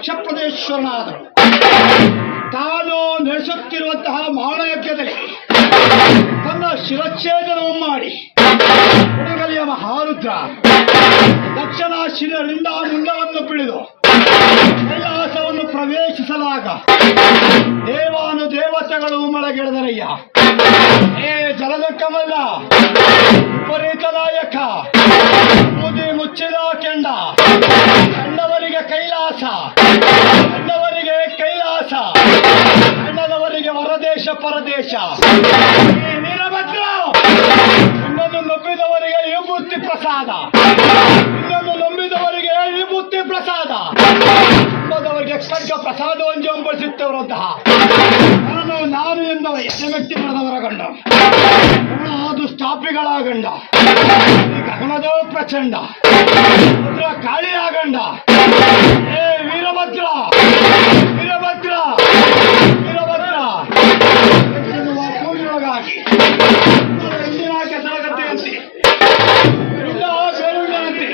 ದಕ್ಷ ಪ್ರದೇಶ್ವರನಾದರು. ತಾನು ನಡೆಸುತ್ತಿರುವಂತಹ ಮಹಾಯಜ್ಞದಲ್ಲಿ ತನ್ನ ಶಿರಚ್ಛೇದನವು ಮಾಡಿ ಹುಡುಗಲಿಯ ಮಹಾರುದ್ರ ದಕ್ಷನ ಶಿರದಿಂದ ಮುಂಡವನ್ನು ಪಿಡಿದು ಕೈಲಾಸವನ್ನು ಪ್ರವೇಶಿಸಲಾಗ ದೇವಾನು ದೇವತೆಗಳು ಮಳಗಿಡದರಯ್ಯ. ಏ ಜಲದ ಕಮಲ ವಿಪರೀತ ನಾಯಕ, ಬೂದಿ ಮುಚ್ಚಿದ ಕೆಂಡ, ಕಂಡವರಿಗೆ ಕೈಲಾಸ, ಕಂಡವರಿಗೆ ಕೈಲಾಸ, ಕಂಡದವರಿಗೆ ಹೊರದೇಶ ಪರದೇಶ. ಈ ವೀರಭದ್ರ ಇನ್ನೊಂದು ನಂಬಿದವರಿಗೆ ವಿಭೂತಿ ಪ್ರಸಾದ, ಇನ್ನೊಂದು ನಂಬಿದವರಿಗೆ ವಿಭೂತಿ ಪ್ರಸಾದ, ನಂಬದವರಿಗೆ ಖಡ್ಗ ಪ್ರಸಾದವನ್ನು ಜಂಬಳಿಸುತ್ತವರಂತಹ ನಾನು ಎಂದವ ವ್ಯಕ್ತಿ ಪಡೆದವರ ಗಂಡ, ದುಷ್ಟಾಪಿಗಳ ಗಂಡ, ಗಗನದ ಪ್ರಚಂಡ, ರುದ್ರ ಕಾಳಿಯ ಗಂಡ. ಏ ವೀರಭದ್ರ, ವೀರಭದ್ರ, ವೀರಭದ್ರ ಎನ್ನುವ ಕೂಗಿನೊಳಗಾಗಿ ಇಂದಿನ ಕೆಸರಗತ್ತೆಯಂತೆ ಇಲ್ಲ ಬೇರುಂಡಂತೆ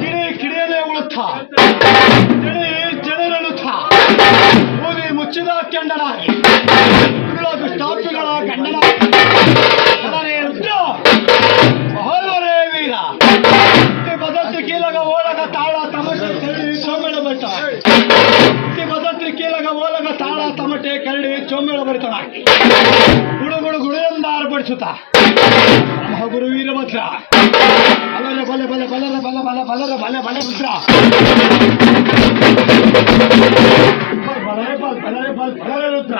ಕಿಡಿ ಕಿಡಿಯನ್ನೇ ಉಳುತ್ತ ಜಡಿ ಜಡಿರಳುತ್ತ ಬೂದಿ ಮುಚ್ಚಿದ ಕೆಂಡನಾಗಿ ದುಷ್ಟಾಪಿಗಳ ಗಂಡನ ಮಹೋದರೇ ವೀರ ಭದ್ರತಿ ಕೀಲಗ ಓಲಗ ತಾಳ ತಮಟೆ ಕರಡಿ ಚೋಮೇಳ ಬರಿತ ಭದ್ರತಿ ಕೀಲಗ ಓಲಗ ತಾಳ ತಮಟೆ ಕರಡಿ ಚೋಮೇಳ ಬರಿತನಾಗಿ ಗುಡುಗುಡು ಗುಡಿಯಿಂದ ಆರ್ಪಡಿಸುತ್ತ ಮಹಾಗುರು ವೀರಭದ್ರ ಬಲರೆ ಬಲೆ ಬಲೆ ಬಲರೆ ಬಲ ಬಲ ಬಲರೆ ಬಲೆ ಬಲೆ ರುದ್ರ ಬಲರೆ ಬಲ್ ಬಲರೆ ಬಲ್ ಬಲರೆ ರುದ್ರ.